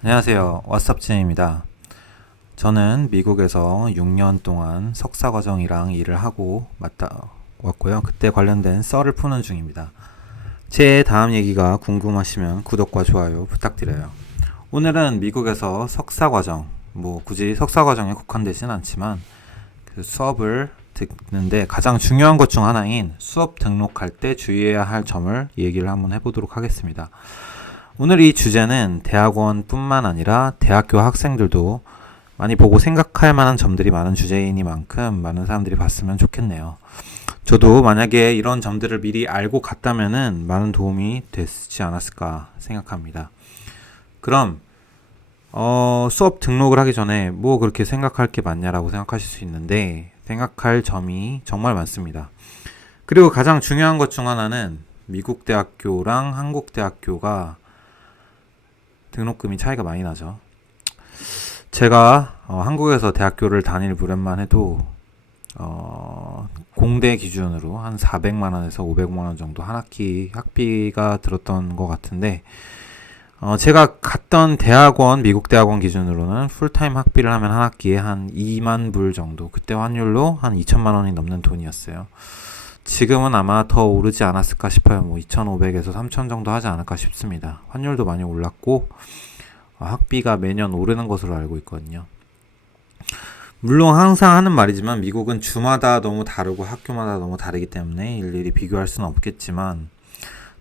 안녕하세요. 왓썹진입니다. 저는 미국에서 6년 동안 석사과정이랑 일을 하고 왔고요. 그때 관련된 썰을 푸는 중입니다. 제 다음 얘기가 궁금하시면 구독과 좋아요 부탁드려요. 오늘은 미국에서 석사과정, 굳이 석사과정에 국한되진 않지만 그 수업을 듣는데 가장 중요한 것 중 하나인 수업 등록할 때 주의해야 할 점을 얘기를 한번 해보도록 하겠습니다. 오늘 이 주제는 대학원뿐만 아니라 대학교 학생들도 많이 보고 생각할 만한 점들이 많은 주제이니만큼 많은 사람들이 봤으면 좋겠네요. 저도 만약에 이런 점들을 미리 알고 갔다면은 많은 도움이 됐지 않았을까 생각합니다. 그럼 수업 등록을 하기 전에 뭐 그렇게 생각할 게 많냐라고 생각하실 수 있는데 생각할 점이 정말 많습니다. 그리고 가장 중요한 것 중 하나는 미국 대학교랑 한국 대학교가 등록금이 차이가 많이 나죠. 제가 한국에서 대학교를 다닐 무렵만 해도 공대 기준으로 한 400만 원에서 500만 원 정도 한 학기 학비가 들었던 것 같은데 제가 갔던 대학원, 미국 대학원 기준으로는 풀타임 학비를 하면 한 학기에 한 2만 불 정도, 그때 환율로 한 2천만 원이 넘는 돈이었어요. 지금은 아마 더 오르지 않았을까 싶어요. 2,500에서 3,000 정도 하지 않을까 싶습니다. 환율도 많이 올랐고 학비가 매년 오르는 것으로 알고 있거든요. 물론 항상 하는 말이지만 미국은 주마다 너무 다르고 학교마다 너무 다르기 때문에 일일이 비교할 수는 없겠지만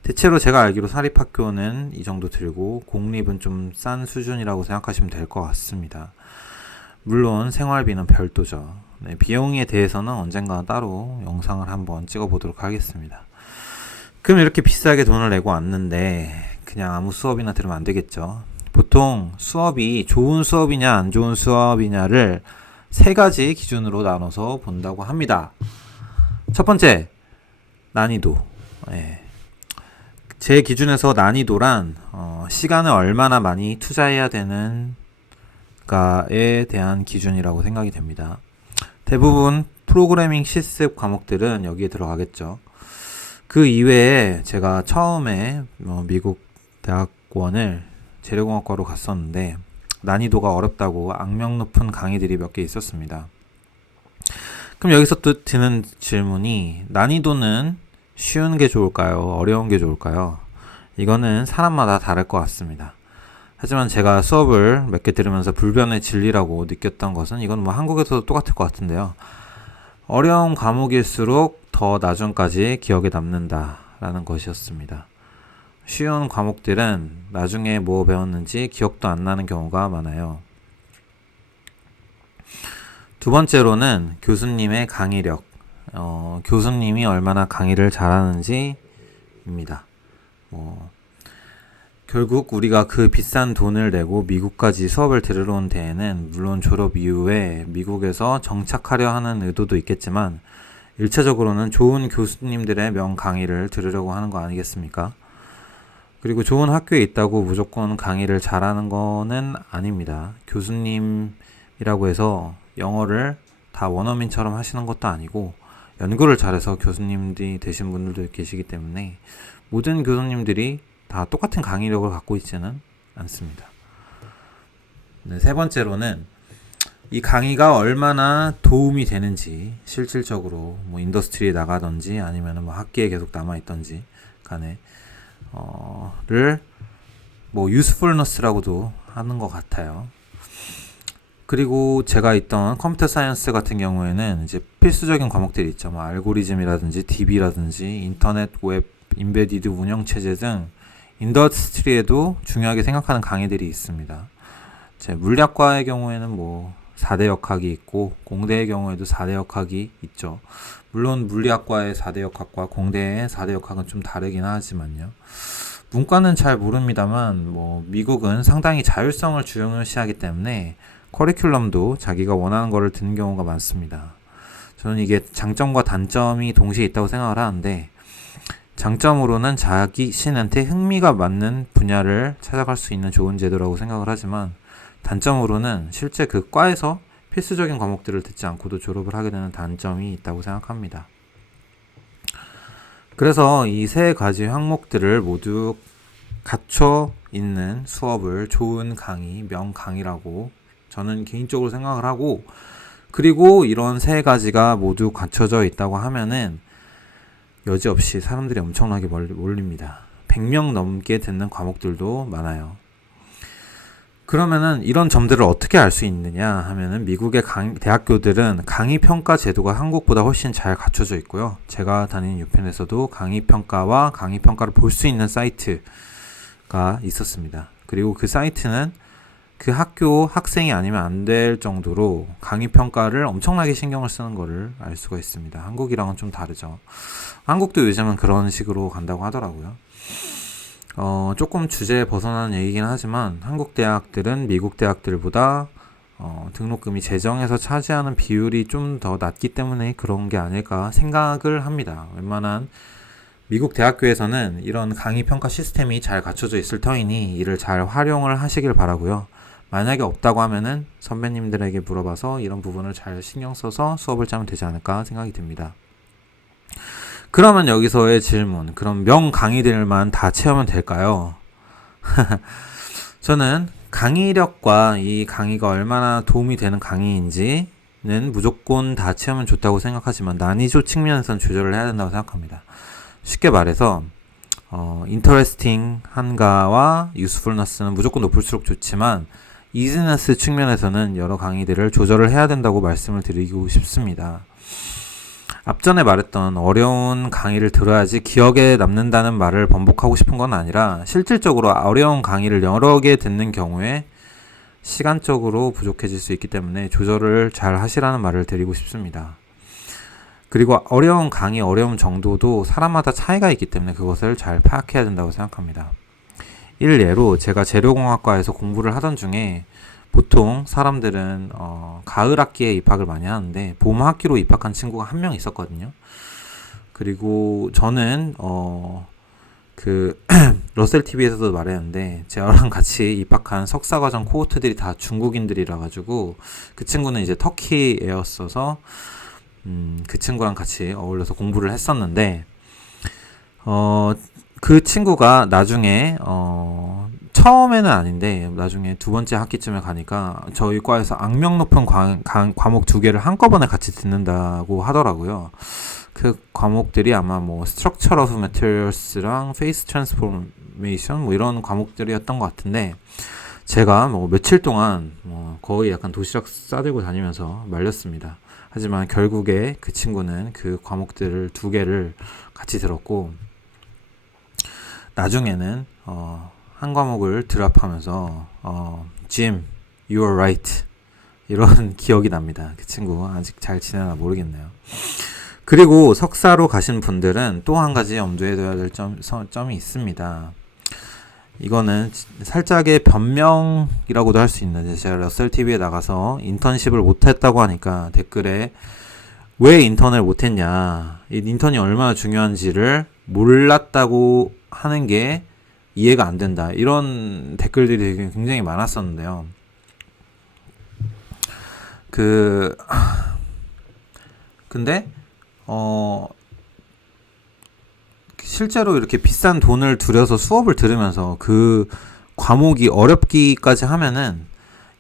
대체로 제가 알기로 사립학교는 이 정도 들고 공립은 좀 싼 수준이라고 생각하시면 될 것 같습니다. 물론 생활비는 별도죠. 네, 비용에 대해서는 언젠가 따로 영상을 한번 찍어보도록 하겠습니다. 그럼 이렇게 비싸게 돈을 내고 왔는데 그냥 아무 수업이나 들으면 안 되겠죠. 보통 수업이 좋은 수업이냐 안 좋은 수업이냐를 세 가지 기준으로 나눠서 본다고 합니다. 첫 번째, 난이도. 네. 제 기준에서 난이도란 시간을 얼마나 많이 투자해야 되는가에 대한 기준이라고 생각이 됩니다. 대부분 프로그래밍 실습 과목들은 여기에 들어가겠죠. 그 이외에 제가 처음에 미국 대학원을 재료공학과로 갔었는데 난이도가 어렵다고 악명 높은 강의들이 몇 개 있었습니다. 그럼 여기서 또 드는 질문이 난이도는 쉬운 게 좋을까요? 어려운 게 좋을까요? 이거는 사람마다 다를 것 같습니다. 하지만 제가 수업을 몇 개 들으면서 불변의 진리라고 느꼈던 것은 이건 한국에서도 똑같을 것 같은데요. 어려운 과목일수록 더 나중까지 기억에 남는다라는 것이었습니다. 쉬운 과목들은 나중에 뭐 배웠는지 기억도 안 나는 경우가 많아요. 두 번째로는 교수님의 강의력, 교수님이 얼마나 강의를 잘하는지입니다. 결국 우리가 그 비싼 돈을 내고 미국까지 수업을 들으러 온 데에는 물론 졸업 이후에 미국에서 정착하려 하는 의도도 있겠지만 1차적으로는 좋은 교수님들의 명 강의를 들으려고 하는 거 아니겠습니까? 그리고 좋은 학교에 있다고 무조건 강의를 잘하는 거는 아닙니다. 교수님이라고 해서 영어를 다 원어민처럼 하시는 것도 아니고 연구를 잘해서 교수님들이 되신 분들도 계시기 때문에 모든 교수님들이 다 똑같은 강의력을 갖고 있지는 않습니다. 네, 세 번째로는 이 강의가 얼마나 도움이 되는지 실질적으로 인더스트리에 나가든지 아니면 학계에 계속 남아있든지 간에 를 usefulness라고도 하는 것 같아요. 그리고 제가 있던 컴퓨터 사이언스 같은 경우에는 이제 필수적인 과목들이 있죠. 알고리즘이라든지 DB라든지 인터넷 웹 인베디드 운영체제 등 인더스트리에도 중요하게 생각하는 강의들이 있습니다. 제 물리학과의 경우에는 4대 역학이 있고 공대의 경우에도 4대 역학이 있죠. 물론 물리학과의 4대 역학과 공대의 4대 역학은 좀 다르긴 하지만요. 문과는 잘 모릅니다만 미국은 상당히 자율성을 중요시하기 때문에 커리큘럼도 자기가 원하는 거를 듣는 경우가 많습니다. 저는 이게 장점과 단점이 동시에 있다고 생각을 하는데 장점으로는 자기 신한테 흥미가 맞는 분야를 찾아갈 수 있는 좋은 제도라고 생각을 하지만 단점으로는 실제 그 과에서 필수적인 과목들을 듣지 않고도 졸업을 하게 되는 단점이 있다고 생각합니다. 그래서 이 세 가지 항목들을 모두 갖춰 있는 수업을 좋은 강의, 명강의라고 저는 개인적으로 생각을 하고, 그리고 이런 세 가지가 모두 갖춰져 있다고 하면은 여지없이 사람들이 엄청나게 몰립니다. 100명 넘게 듣는 과목들도 많아요. 그러면은 이런 점들을 어떻게 알 수 있느냐 하면은 미국의 대학교들은 강의 평가 제도가 한국보다 훨씬 잘 갖춰져 있고요. 제가 다니는 유펜에서도 강의 평가와 강의 평가를 볼 수 있는 사이트가 있었습니다. 그리고 그 사이트는 그 학교 학생이 아니면 안 될 정도로 강의 평가를 엄청나게 신경을 쓰는 거를 알 수가 있습니다. 한국이랑은 좀 다르죠. 한국도 요즘은 그런 식으로 간다고 하더라고요. 조금 주제에 벗어나는 얘기긴 하지만 한국 대학들은 미국 대학들보다 등록금이 재정에서 차지하는 비율이 좀 더 낮기 때문에 그런 게 아닐까 생각을 합니다. 웬만한 미국 대학교에서는 이런 강의 평가 시스템이 잘 갖춰져 있을 터이니 이를 잘 활용을 하시길 바라고요. 만약에 없다고 하면은 선배님들에게 물어봐서 이런 부분을 잘 신경 써서 수업을 짜면 되지 않을까 생각이 듭니다. 그러면 여기서의 질문, 그럼 명 강의들만 다 채우면 될까요? 저는 강의력과 이 강의가 얼마나 도움이 되는 강의인지는 무조건 다 채우면 좋다고 생각하지만 난이도 측면에서는 조절을 해야 된다고 생각합니다. 쉽게 말해서 interesting 한가와 usefulness는 무조건 높을수록 좋지만 easiness 측면에서는 여러 강의들을 조절을 해야 된다고 말씀을 드리고 싶습니다. 앞전에 말했던 어려운 강의를 들어야지 기억에 남는다는 말을 번복하고 싶은 건 아니라 실질적으로 어려운 강의를 여러 개 듣는 경우에 시간적으로 부족해질 수 있기 때문에 조절을 잘 하시라는 말을 드리고 싶습니다. 그리고 어려운 강의 어려움 정도도 사람마다 차이가 있기 때문에 그것을 잘 파악해야 된다고 생각합니다. 일례로 제가 재료공학과에서 공부를 하던 중에 보통 사람들은 가을 학기에 입학을 많이 하는데 봄 학기로 입학한 친구가 한 명 있었거든요. 그리고 저는 러셀 TV에서도 말했는데 저랑 같이 입학한 석사과정 코호트들이 다 중국인들이라 가지고 그 친구는 이제 터키애였어서 그 친구랑 같이 어울려서 공부를 했었는데 그 친구가 나중에 처음에는 아닌데 나중에 두 번째 학기쯤에 가니까 저희 과에서 악명 높은 과목 두 개를 한꺼번에 같이 듣는다고 하더라고요. 그 과목들이 아마 뭐 Structure of Materials랑 Phase Transformation 뭐 이런 과목들이었던 것 같은데 제가 뭐 며칠 동안 거의 약간 도시락 싸들고 다니면서 말렸습니다. 하지만 결국에 그 친구는 그 과목들을 두 개를 같이 들었고 나중에는 한 과목을 드랍하면서 Jim, you are right 이런 기억이 납니다. 그 친구 아직 잘 지내나 모르겠네요. 그리고 석사로 가신 분들은 또 한 가지 염두에 둬야 될 점이 있습니다. 이거는 살짝의 변명이라고도 할 수 있는데 제가 러셀TV에 나가서 인턴십을 못했다고 하니까 댓글에 왜 인턴을 못했냐, 이 인턴이 얼마나 중요한지를 몰랐다고 하는 게 이해가 안 된다, 이런 댓글들이 굉장히 많았었는데요. 근데 실제로 이렇게 비싼 돈을 들여서 수업을 들으면서 그 과목이 어렵기까지 하면은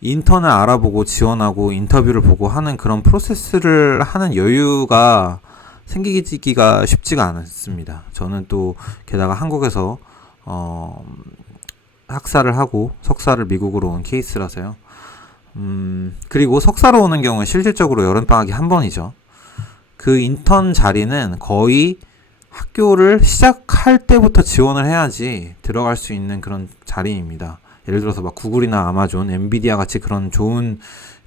인턴을 알아보고 지원하고 인터뷰를 보고 하는 그런 프로세스를 하는 여유가 생기기가 쉽지가 않습니다. 저는 또 게다가 한국에서 학사를 하고 석사를 미국으로 온 케이스라서요. 그리고 석사로 오는 경우는 실질적으로 여름방학이 한 번이죠. 그 인턴 자리는 거의 학교를 시작할 때부터 지원을 해야지 들어갈 수 있는 그런 자리입니다. 예를 들어서 막 구글이나 아마존, 엔비디아 같이 그런 좋은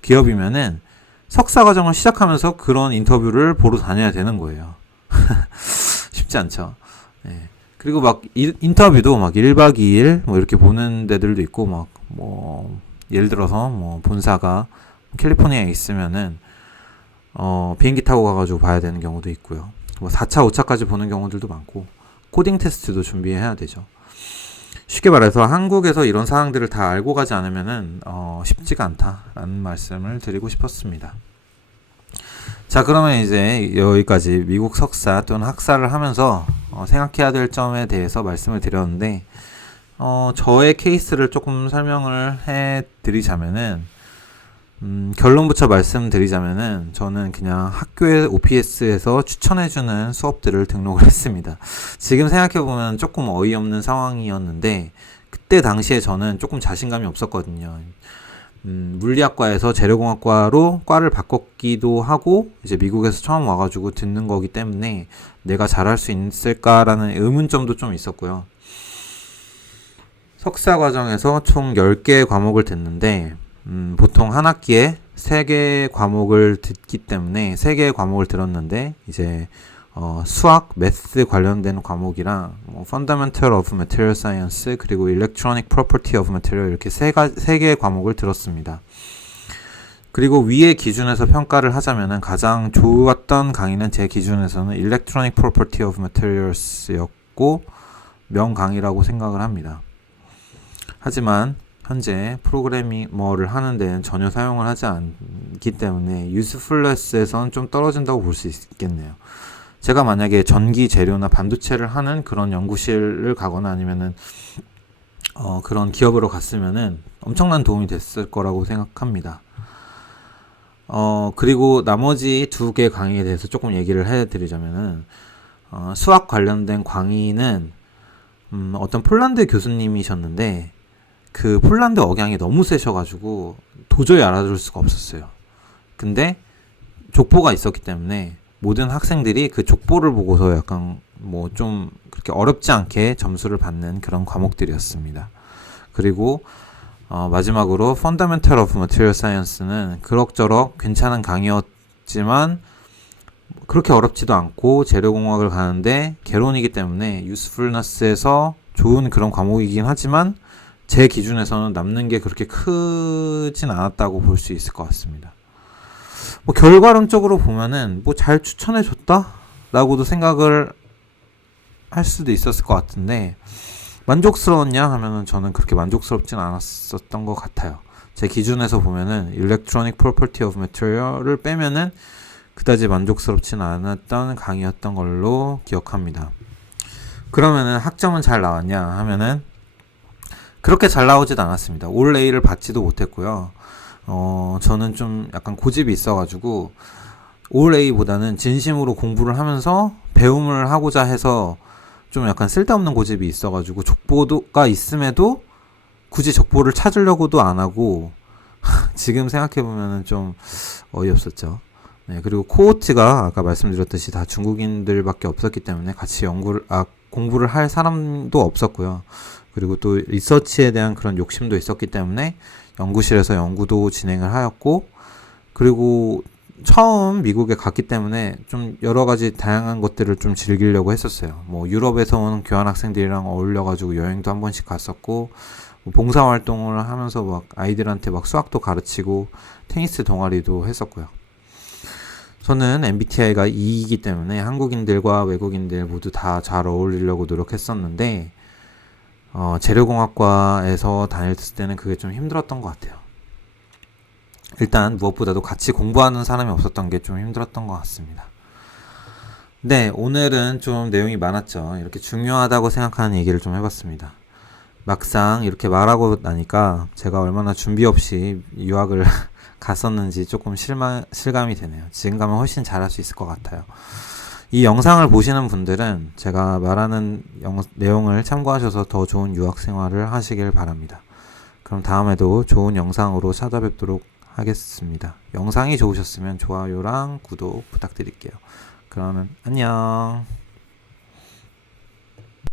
기업이면은 석사 과정을 시작하면서 그런 인터뷰를 보러 다녀야 되는 거예요. 쉽지 않죠. 네. 그리고 막 인터뷰도 막 1박 2일 뭐 이렇게 보는 데들도 있고 막 뭐 예를 들어서 뭐 본사가 캘리포니아에 있으면은 비행기 타고 가가지고 봐야 되는 경우도 있고요. 뭐 4차, 5차까지 보는 경우들도 많고 코딩 테스트도 준비해야 되죠. 쉽게 말해서 한국에서 이런 사항들을 다 알고 가지 않으면은 쉽지가 않다라는 말씀을 드리고 싶었습니다. 자, 그러면 이제 여기까지 미국 석사 또는 학사를 하면서 생각해야 될 점에 대해서 말씀을 드렸는데 저의 케이스를 조금 설명을 해 드리자면은, 결론부터 말씀드리자면은, 저는 그냥 학교의 OPS에서 추천해주는 수업들을 등록을 했습니다. 지금 생각해보면 조금 어이없는 상황이었는데, 그때 당시에 저는 조금 자신감이 없었거든요. 물리학과에서 재료공학과로 과를 바꿨기도 하고, 이제 미국에서 처음 와가지고 듣는 거기 때문에 내가 잘할 수 있을까라는 의문점도 좀 있었고요. 석사 과정에서 총 10개의 과목을 듣는데, 보통 한 학기에 3개의 과목을 듣기 때문에 3개의 과목을 들었는데, 이제 수학, 매스 관련된 과목이랑 Fundamental of Material Science 그리고 Electronic Property of Material 이렇게 세 개의 과목을 들었습니다. 그리고 위의 기준에서 평가를 하자면은 가장 좋았던 강의는 제 기준에서는 Electronic Property of Materials였고 명강의라고 생각을 합니다. 하지만 현재 프로그래머를 하는 데는 전혀 사용을 하지 않기 때문에 usefulness에서는 좀 떨어진다고 볼 수 있겠네요. 제가 만약에 전기 재료나 반도체를 하는 그런 연구실을 가거나 아니면은 그런 기업으로 갔으면은 엄청난 도움이 됐을 거라고 생각합니다. 그리고 나머지 2개 강의에 대해서 조금 얘기를 해드리자면은 수학 관련된 강의는 어떤 폴란드 교수님이셨는데 그 폴란드 억양이 너무 세셔가지고 도저히 알아들을 수가 없었어요. 근데 족보가 있었기 때문에 모든 학생들이 그 족보를 보고서 약간 뭐 좀 그렇게 어렵지 않게 점수를 받는 그런 과목들이었습니다. 그리고 마지막으로 Fundamental of Material Science는 그럭저럭 괜찮은 강의였지만 그렇게 어렵지도 않고 재료공학을 가는데 개론이기 때문에 usefulness에서 좋은 그런 과목이긴 하지만 제 기준에서는 남는 게 그렇게 크진 않았다고 볼 수 있을 것 같습니다. 뭐 결과론적으로 보면은 뭐 잘 추천해 줬다 라고도 생각을 할 수도 있었을 것 같은데 만족스러웠냐 하면은 저는 그렇게 만족스럽진 않았었던 것 같아요. 제 기준에서 보면은 Electronic Property of Material을 빼면은 그다지 만족스럽진 않았던 강의였던 걸로 기억합니다. 그러면은 학점은 잘 나왔냐 하면은 그렇게 잘 나오지도 않았습니다. 올 A를 받지도 못했고요. 저는 좀 약간 고집이 있어가지고 올 A보다는 진심으로 공부를 하면서 배움을 하고자 해서 좀 약간 쓸데없는 고집이 있어가지고 족보가 있음에도 굳이 족보를 찾으려고도 안 하고 지금 생각해보면 좀 어이없었죠. 네, 그리고 코호트가 아까 말씀드렸듯이 다 중국인들밖에 없었기 때문에 같이 공부를 할 사람도 없었고요. 그리고 또 리서치에 대한 그런 욕심도 있었기 때문에 연구실에서 연구도 진행을 하였고, 그리고 처음 미국에 갔기 때문에 좀 여러 가지 다양한 것들을 좀 즐기려고 했었어요. 뭐 유럽에서 온 교환학생들이랑 어울려가지고 여행도 한 번씩 갔었고, 뭐 봉사활동을 하면서 막 아이들한테 막 수학도 가르치고 테니스 동아리도 했었고요. 저는 MBTI가 E이기 때문에 한국인들과 외국인들 모두 다 잘 어울리려고 노력했었는데 재료공학과에서 다녔을 때는 그게 좀 힘들었던 것 같아요. 일단 무엇보다도 같이 공부하는 사람이 없었던 게 좀 힘들었던 것 같습니다. 네, 오늘은 좀 내용이 많았죠. 이렇게 중요하다고 생각하는 얘기를 좀 해봤습니다. 막상 이렇게 말하고 나니까 제가 얼마나 준비 없이 유학을 갔었는지 조금 실감이 되네요. 지금 가면 훨씬 잘할 수 있을 것 같아요. 이 영상을 보시는 분들은 제가 말하는 내용을 참고하셔서 더 좋은 유학 생활을 하시길 바랍니다. 그럼 다음에도 좋은 영상으로 찾아뵙도록 하겠습니다. 영상이 좋으셨으면 좋아요랑 구독 부탁드릴게요. 그러면 안녕.